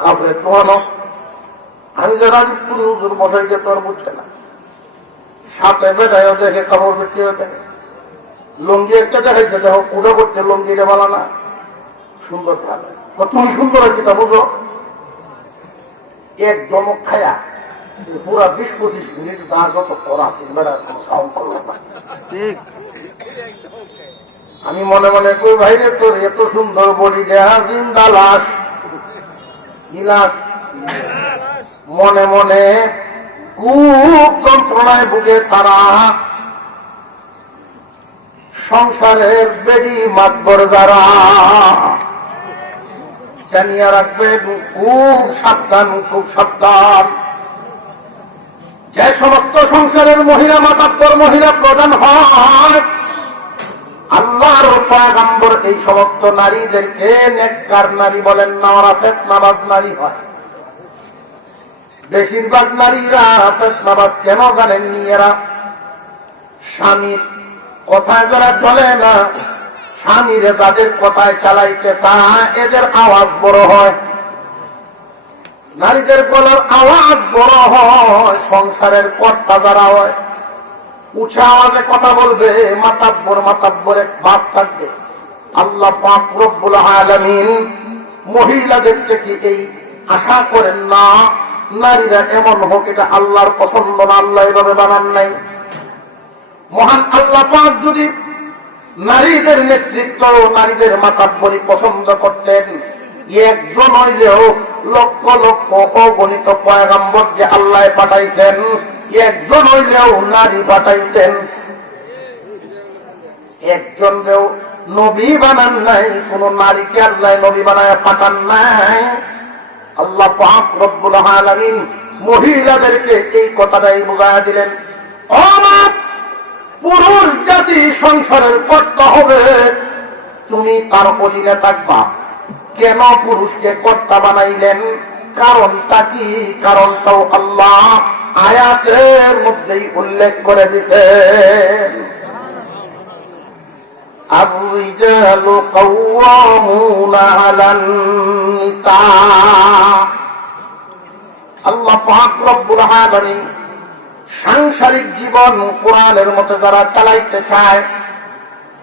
কাপড়ে তোমানো আমি যে রাজপুর হুজুর মশাইকে তোর বুঝছে না, সাথে বেটায় দেখে কাপড় বিক্রি হয়ে লুঙ্গি একটা দেখাইছে, দেখো কুড়া করছে লুঙ্গিটা বলা না সুন্দর থাকে, তুমি সুন্দর হয়েছে তা বুঝো। এক দমক খায়া পুরা 20-25 মিনিট যা যত করা আছে সাউন্ড করলো না। আমি মনে মনে কই ভাইরে তোর এত সুন্দর বডি দেহা জিন্দা লাশ, ইলাস মনে মনে খুব যন্ত্রণায় ভুগে তারা সংসারের বেডি মাতবর যারা জানিয়া রাখবেন, খুব সাবধান, খুব সাবধান। যে সমস্ত সংসারের মহিলা মাতাব্বর মহিলা প্রধান হয়, আল্লাহর পয়গম্বর এই সমস্ত নারীদেরকে নেককার নারী বলেন না, ওরা ফিতনাবাজ নারী হয়। বেশিরভাগ নারীরা ফিতনাবাজ কেন জানেননি? এরা স্বামীর কথায় যারা চলে না, স্বামীরে যাদের কথায় চালাইতে চায় এদের আওয়াজ বড় হয়, নারীদের গলার আওয়াজ বড় হয়। সংসারের কর্তা যারা হয় উঁচা আওয়াজে কথা বলবে, মাতাব্বরের ভাব থাকবে। আল্লাহ পাক রব্বুল আলামিন মহিলাদের থেকে এই আশা করেন না নারীরা এমন হোক, এটা আল্লাহর পছন্দ না, আল্লাহ এভাবে বানান নাই। মহান আল্লাহ পাক যদি নারীদের নেতৃত্ব, নারীদের মাতাব্বরি পছন্দ করতেন, একজন হইলেও লক্ষ লক্ষ অগণিত পয়গম্বর যে আল্লাহ পাঠাইছেন, একজন হইলেও নারী পাঠাইতেন। একজনকেও নবী বানান নাই, কোন নারীকে আল্লাহ নবী বানায় পাঠান নাই। আল্লাহ পাক রব্বুল আলামিন মহিলাদেরকে এই কথাটাই বুঝাইয়া দিলেন, পুরুষ জাতি সংসারের কর্তা হবে, তুমি তার অধীনে থাকবা। কেন পুরুষকে কর্তা বানাইলেন? কারণটা কি? কারণটাও আল্লাহ আয়াতের মধ্যেই উল্লেখ করে দিয়েছেন। আর-রিজালু কাওয়ামুনা আলান নিসা। আল্লাহ পাক রব্বুল আলামিন সাংসারিক জীবন কোরআনের মতো যারা চালাইতে চায়,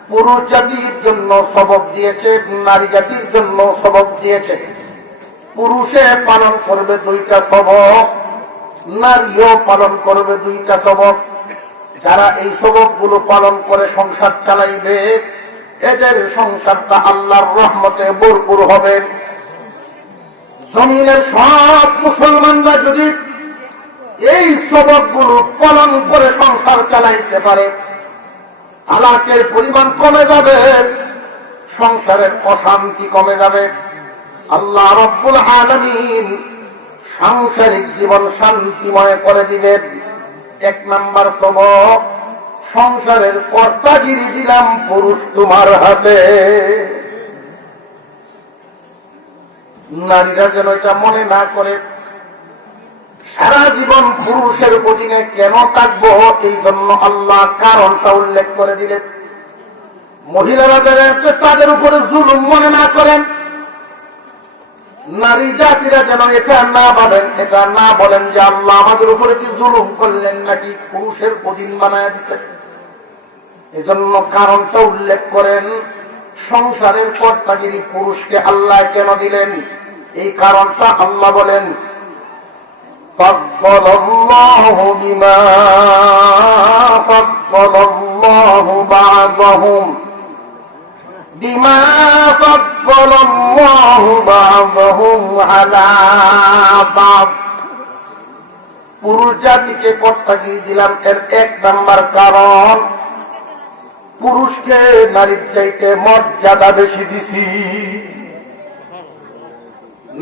পুরুষ জাতির জন্য সবক দিয়েছে, নারী জাতির জন্য সবক দিয়েছে। পুরুষে পালন করবে 2টা সবক, নারীও পালন করবে 2টা সবক। যারা এই সবক গুলো পালন করে সংসার চালাইবে, এদের সংসারটা আল্লাহর রহমতে ভরপুর হবে। জমিনের সব মুসলমানরা যদি এই সবক গুলো পালন করে সংসার চালাইতে পারে, তালাকের পরিমাণ কমে যাবে, সংসারের অশান্তি কমে যাবে। আল্লাহ রব্বুল আলামিন সাংসারিক জীবন শান্তিময় করে দিবেন। 1 নাম্বার সবক, সংসারের কর্তাগিরি দিলাম পুরুষ তোমার হাতে। নারীরা যেন এটা মনে না করে সারা জীবন পুরুষের অধীনে কেন থাকবো, এই জন্য আল্লাহ কারণটা উল্লেখ করে দিলেন। মহিলারা যারা তাদের উপরে জুলুম মনে না করেন, নারী জাতিরা যেন এটা না বলেন, এটা না বলেন যে আল্লাহ আমাদের উপরে কি জুলুম করলেন নাকি, পুরুষের অধীন বানায় দিচ্ছেন। এজন্য কারণটা উল্লেখ করেন, সংসারের কর্তাগিরি পুরুষকে আল্লাহ কেন দিলেন, এই কারণটা আল্লাহ বলেন, فضل الله بما فضل الله بعضهم على بعض। পুরুষ জাতিকে কর্তাগিরি দিলাম, এর 1 নাম্বার কারণ, পুরুষকে নারীর চাইতে মর্যাদা বেশি দিছি।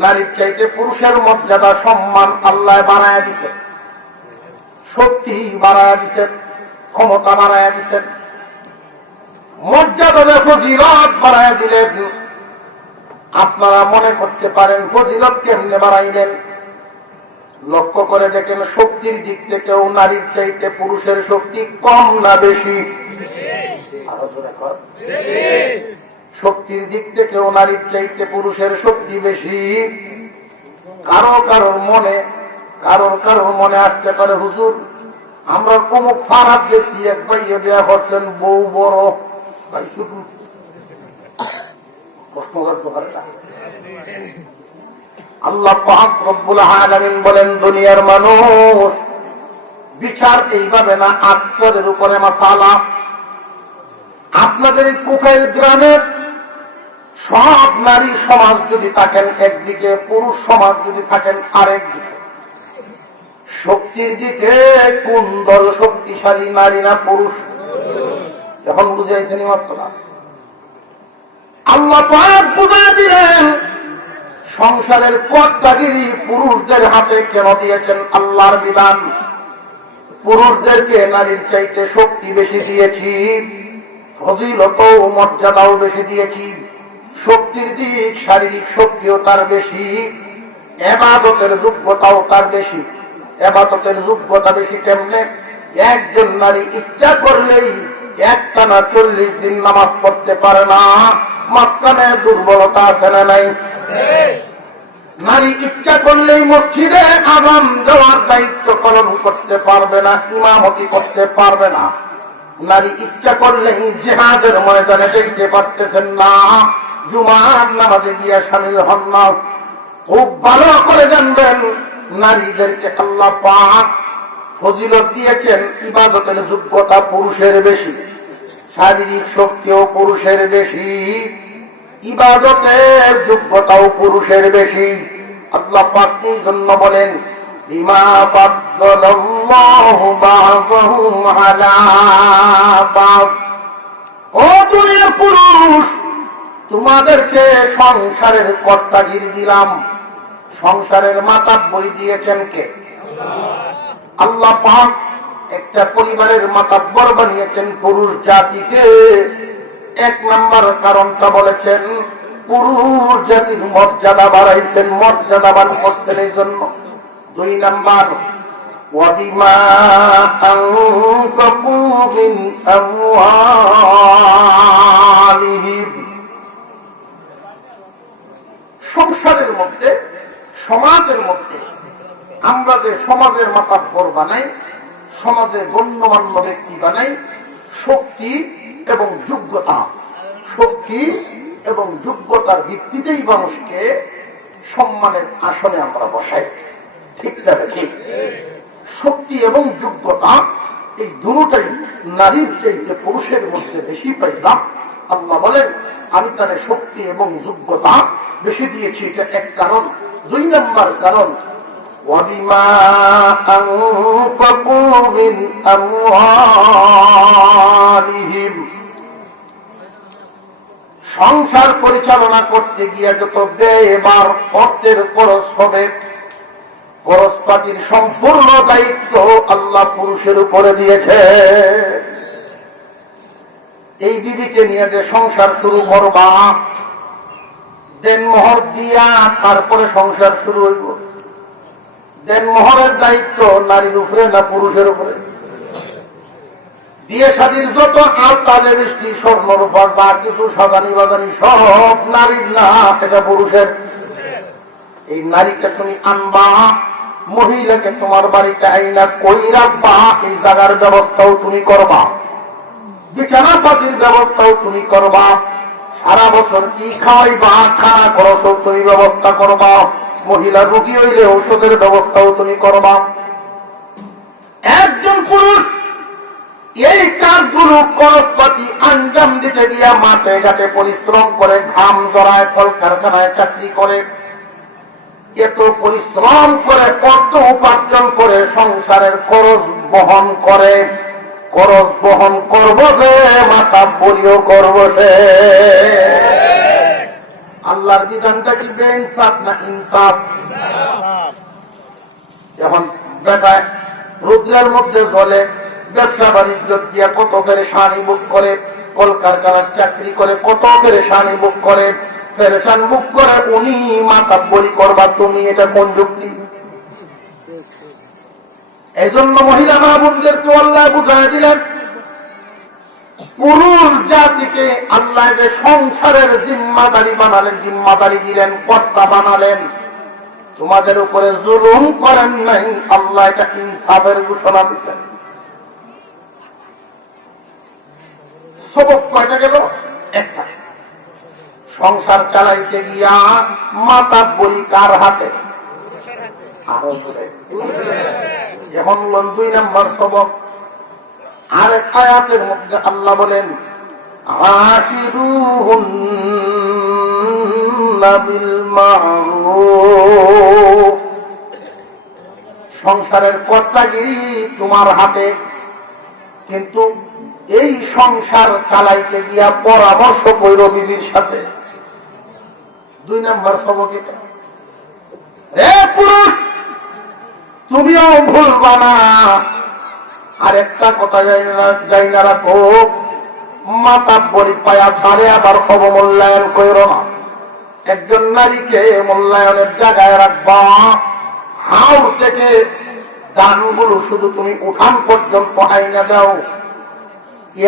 নারীর চাইতে পুরুষের মর্যাদা সম্মান আল্লাহ বাড়ায় দিচ্ছেন, শক্তি বাড়ায় দিচ্ছেন, ক্ষমতা বাড়ায় দিচ্ছেন, মর্যাদা ফজিলত বাড়ায় দিলেন। আপনারা মনে করতে পারেন ফজিলত কেমনে বাড়াইলেন? লক্ষ্য করে দেখেন, শক্তির দিক থেকেও নারীর চাইতে পুরুষের শক্তি কম না বেশি? শক্তির দিক থেকেও নারীর চাইতে পুরুষের শক্তি বেশি। কারোর মনে আসতে পারে, হুজুর আমরা অমুক ফারাত দেখছি, এক ভাইয়ে বিয়া করছেন, বউ বড় ভাই, শুধু প্রশ্ন করতে পারে না। আল্লাহ পাক রব্বুল আলামিন বলেন, দুনিয়ার মানুষ বিচার এইভাবে না, আত্মরের উপরে মাসালা। আপনাদের কুফাইল গ্রামের সব নারী সমাজ যদি থাকেন একদিকে, পুরুষ সমাজ যদি থাকেন আরেক দিকে, শক্তির দিকে কোন দল শক্তিশালী, নারী না পুরুষ? যখন বুঝাইছেন মাসালা, আল্লাহ পাক বুঝিয়ে দিলেন সংসারের কর্তাগিরি পুরুষদের হাতে কেন দিয়েছেন। আল্লাহর বিধান, পুরুষদেরকে নারীর চাইতে শক্তি বেশি দিয়েছি, ফজিলত ও মর্যাদাও বেশি দিয়েছি। শক্তির দিক, শারীরিক শক্তিও তার বেশি, ইবাদতের যোগ্যতাও তার বেশি। ইবাদতের যোগ্যতা বেশি কেমনে? একজন নারী ইচ্ছা করলেই একটানা 40 দিন নামাজ পড়তে পারে না। মাঝখানে দুর্বলতা আছে না নাই? নারী ইচ্ছা করলেই মসজিদে আযান দেওয়ার দায়িত্ব পালন করতে পারবে না, ইমামতি করতে পারবে না। নারী ইচ্ছা করলেই জিহাদের ময়দানে যেতে পারতেছেন না, জুমার নামাজে গিয়া শামিল হন না। খুব ভালো করে জানবেন, নারীদেরকে আল্লাহ পাক ফজিলত দিয়েছেন, ইবাদতের যোগ্যতা পুরুষের বেশি, শারীরিক শক্তিও পুরুষের বেশি, ইবাদতের যোগ্যতাও পুরুষের বেশি। আল্লাহ পাক এই জন্য বলেন, বিমা ফাদ্দালাল্লাহু বা'দাহুম আলা বা'দ। ও দুনিয়ার পুরুষ, তোমাদেরকে সংসারের কর্তাগিরি দিলাম। সংসারের মাতাব্বরি দিয়েছেন কে? আল্লাহ পাক একটা পরিবারের মাতাব্বর বানিয়েছেন পুরুষ জাতিকে। এক নাম্বার কারণটা বলেছেন, পুরুষ জাতির মর্যাদা বাড়াইছেন, মর্যাদাবান করছেন এই জন্য। 2 নাম্বার, ওয়াবিমা আনফাকু মিন আমওয়ালিহিম। সংসারের মধ্যে, সমাজের মধ্যে আমরা যে সমাজের মাতাব্বর বানাই, সমাজে গণ্যমান্য ব্যক্তি বানাই, শক্তি এবং যোগ্যতা, শক্তি এবং যোগ্যতার ভিত্তিতেই মানুষকে সম্মানের আসনে আমরা বসাই। ঠিক না? ঠিক। শক্তি এবং যোগ্যতা এই দুটোই নারীর চাইতে পুরুষের মধ্যে বেশি পাইলাম। আল্লাহ বলেন, আমি তার শক্তি এবং যোগ্যতা বেশি দিয়েছি। এটা এক কারণ। 2 নম্বর কারণ, ওয়াবিমা আনফাকু মিন আমওয়ালিহিম। সংসার পরিচালনা করতে গিয়ে যত ব্যয় এবার অর্থের খরচ হবে, খরচপাতির সম্পূর্ণ দায়িত্ব আল্লাহ পুরুষের উপরে দিয়েছে। এই বিবিকে নিয়ে যে সংসার শুরু করবা, দেনমোহর দিয়া তারপরে সংসার শুরু হইব। দেনমোহরের দায়িত্ব নারীর উপরে না পুরুষের উপরে? বিয়ে শাদীর যত আলতাজে বৃষ্টি, স্বর্ণ রূপা যা কিছু সাজানি বাজানি সব নারীর না, এটা পুরুষের। এই নারীকে তুমি আনবা, মহিলাকে তোমার বাড়িতে আইনা কই রাখবা, এই জায়গার ব্যবস্থাও তুমি করবা, বিছানা পাতির ব্যবস্থাও তুমি করবা, সারা বছর কি খাওয়াইবা, খানা খরচও তুমি ব্যবস্থা করবা, মহিলা রোগী হইলে ঔষধের ব্যবস্থাও তুমি করবা। একজন পুরুষ এই কাজগুলো খরচপাতি আঞ্জাম দিতে গিয়া মাঠে ঘাটে পরিশ্রম করে, ঘাম জড়ায়, কলকারখানায় চাকরি করে, এত পরিশ্রম করে, কত উপার্জন করে সংসারের খরচ বহন করে। খরচ বহন করবো যে, মাতাব্বরিও করবো সে। আল্লাহর বিধানটা কি বেইনসাফ না ইনসাফ? এখন বেটায় রুদ্রের মধ্যে চলে, ব্যবসা বাণিজ্য দিয়া কত পেরেশানি ভোগ করে, কলকারখানার চাকরি করে কত পেরেশানি ভোগ করে, পেরেশান ভোগ করে, উনি মাতাব্বরি করবা তুমি, এটা কোন যুক্তি? এই জন্য মহিলা মা বোনদেরকে আল্লাহ বুঝাই দিলেন, পুরুষ জাতিকে আল্লাহ যে সংসারের জিম্মাদারি বানালেন, জিম্মাদারি দিলেন, কর্তা বানালেন, তোমাদের উপরে জুলুম করেন নাই, আল্লাহ এটা ইনসাফের ঘোষণা দিচ্ছেন। সবক কয়টা গেল? একটা। সংসার চালাইতে গিয়া মাতা বলি কার হাতে? আরো জোরে। যেমন 2 নম্বর সবক। আরেক আয়াতের মধ্যে আল্লাহ বলেন আশিরুহুন্না বিল মারুফ, সংসারের কর্তাগিরি তোমার হাতে, কিন্তু এই সংসার চালাইতে গিয়া পরামর্শ কইর বিবির সাথে। 2 নম্বর সবক এটা। পুরুষ তুমিও ভুলবা না। আর একটা কথা যাই না রাখো, মাতা বলি পায়া ছাড়ে আবার অবমূল্যায়ন কইর না। একজন নারীকে মূল্যায়নের জায়গায় রাখবা। হাওড় থেকে দানগুলো শুধু তুমি উঠান পর্যন্ত আইনা যাও,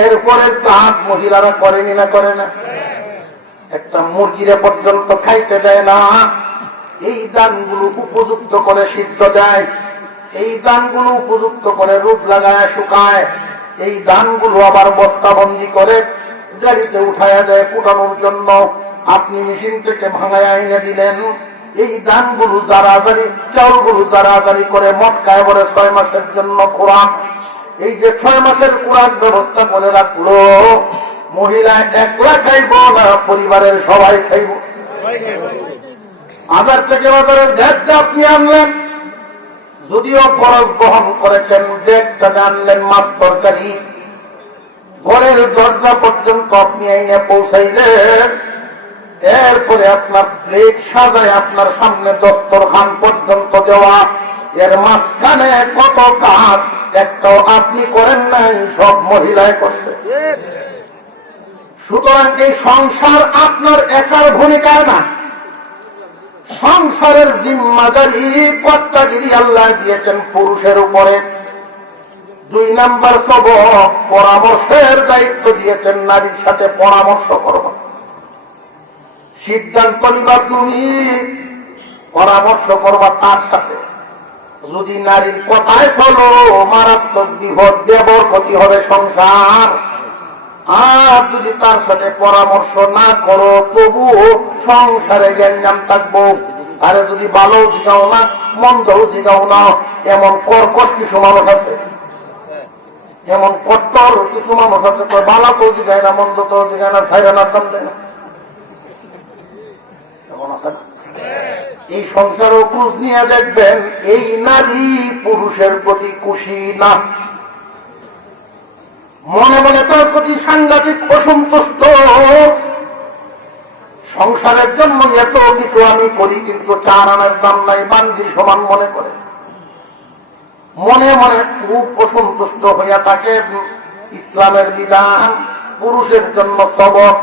এরপরে চাঁদ মহিলারা করেনি না করে না? একটা মুরগিরে পর্যন্ত খাইতে দেয় না। এই দানগুলো উপযুক্ত করে সিদ্ধ যায়, এই দানগুলো উপযুক্ত করে রূপ লাগায় শুকায়, এই দানগুলো আবার বস্তাবন্দি করে গাড়িতে উঠায়া যায় কুটানোর জন্য। আপনি মেশিন থেকে ভাঙায় আইনে দিলেন। এই দানগুলো জারাজারি, চাউলগুলো জারাজারি করে মটকায় বলে 6 মাসের জন্য খোরাক। এই যে 6 মাসের খোরাক ব্যবস্থা করে রাখলো, মহিলা একলা খাইব না, পরিবারের সবাই খাইব। বাজার থেকে বাজারের ব্যাগটা আপনি আনলেন, যদিও খরচ বহন করেছেন, ব্যাগটা আনলেন মাছ তরকারি, ঘরের দরজা পর্যন্ত আপনি আইনে পৌঁছাইলেন। এরপরে আপনার প্লেট সাজায় আপনার সামনে দস্তরখান পর্যন্ত দেওয়া, এর মাঝখানে কত কাজ একটাও আপনি করেন নাই, সব মহিলায় করছে। সুতরাং এই সংসার আপনার একার ভূমিকায় না, সংসারের জিম্মাদারি কর্তাগিরি আল্লাহ দিয়েছেন পুরুষের উপরে। 2 নম্বর সবক, পরামর্শের দায়িত্ব দিয়েছেন নারীর সাথে পরামর্শ করবা। সিদ্ধান্ত নিবা তুমি, পরামর্শ করবা তার সাথে। যদি নারীর কথায় চলো, মারাত্মক বিপদ দেবর ক্ষতি হবে সংসার। আর যদি তার সাথে পরামর্শ না করো, তবুও সংসারে জ্ঞান থাকবো। আরে যদি ভালো জিগাও না, মন্দও জিগাও না, এমন কর্কশ কিছু মানুষ আছে, এমন কট্টর কিছু মানুষ আছে, ভালো তো জিগায় না, মন্দ তো জিগায় না, ছাইরা না দাম দেয় না। এই সংসারও খোঁজ নিয়ে দেখবেন, এই নারী পুরুষের প্রতি খুশি না, মনে মনে তার প্রতি সাংঘাতিক অসন্তুষ্ট। সংসারের জন্য এত কিছু আমি করি, কিন্তু 4 আনার দাম নাই, বান্দি সমান মনে করে, মনে মনে খুব অসন্তুষ্ট হইয়া থাকে। ইসলামের বিধান পুরুষের জন্য সবক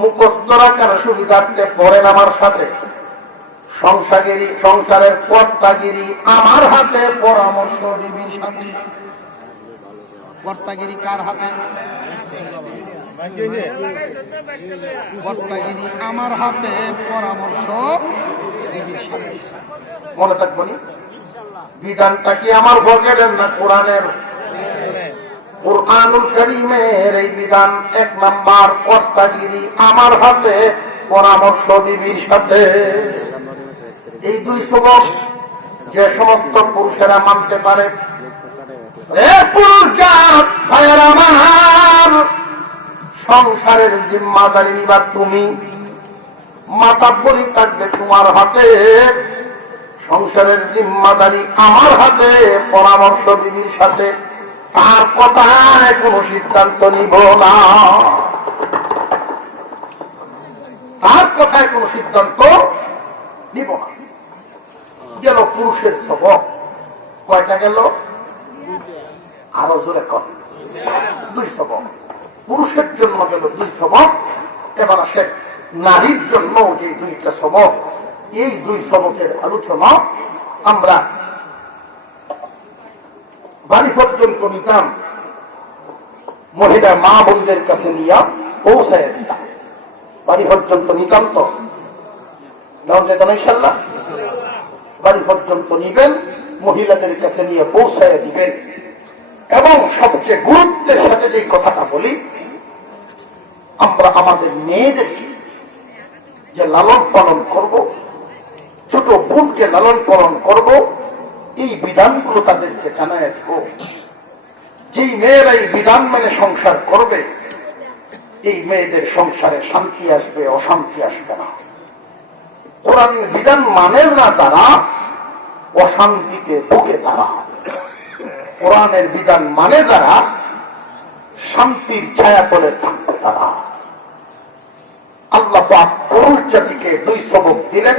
মুখস্থ রাখার সুবিধার্থে পড়েন আমার সাথে। সংসারের কর্তাগিরি আমার হাতে, পরামর্শ বিবির সাথে। কর্তাগিরি কার হাতে? কর্তাগিরি আমার হাতে, পরামর্শ বিবির সাথে। মনে থাকবো নি? বিধানটা কি আমার পকেটের না কোরআনের? কুরআনুল কারীমের এই বিধান 1 নাম্বার, কর্তাগিরি আমার হাতে, পরামর্শ বিবির সাথে। এই 2 সবক যে সমস্ত পুরুষেরা মানতে পারে, সংসারের জিম্মাদারি নিবা তুমি। মাতা বলি থাকবে তোমার হাতে, সংসারের জিম্মাদারি আমার হাতে, পরামর্শ বিবির সাথে। তার কথায় কোনো সিদ্ধান্ত নিব না, তার কথায় কোনো সিদ্ধান্ত নিব না। গেল পুরুষের সবক। কয়টা গেল? আরো জোরে কর। 2 সবক পুরুষের জন্য গেল, 2 সবক। এবার আসে নারীর জন্য যে 2টা সবক। এই 2 সবকের আলোচনা আমরা বাড়ি পর্যন্ত নিতাম, মহিলা মা বোনদের কাছে নিয়ে পৌঁছায় দিতাম, বাড়ি পর্যন্ত নিতাম। তো যেত না ইনশাল্লাহ। বাড়ি পর্যন্ত নিবেন, মহিলাদের কাছে নিয়ে পৌঁছায় দিবেন। এবং সবচেয়ে গুরুত্বের সাথে যে কথাটা বলি, আমরা আমাদের মেয়েদেরকে যে লালন পালন করব, ছোট বোনকে লালন পালন করব, এই বিধানগুলো তাদেরকে জানায় দিব। যেই মেয়েরা এই বিধান মেনে সংসার করবে, এই মেয়েদের সংসারে শান্তি আসবে, অশান্তি আসবে না। কোরআন বিধান মানে না তারা, অশান্তিতে ভোগে তারা। কোরআনের বিধান মানে যারা, শান্তির ছায়া তলে থাকবে তারা। আল্লাহ পাক পুরুষ জাতিকে দুই সবক দিলেন।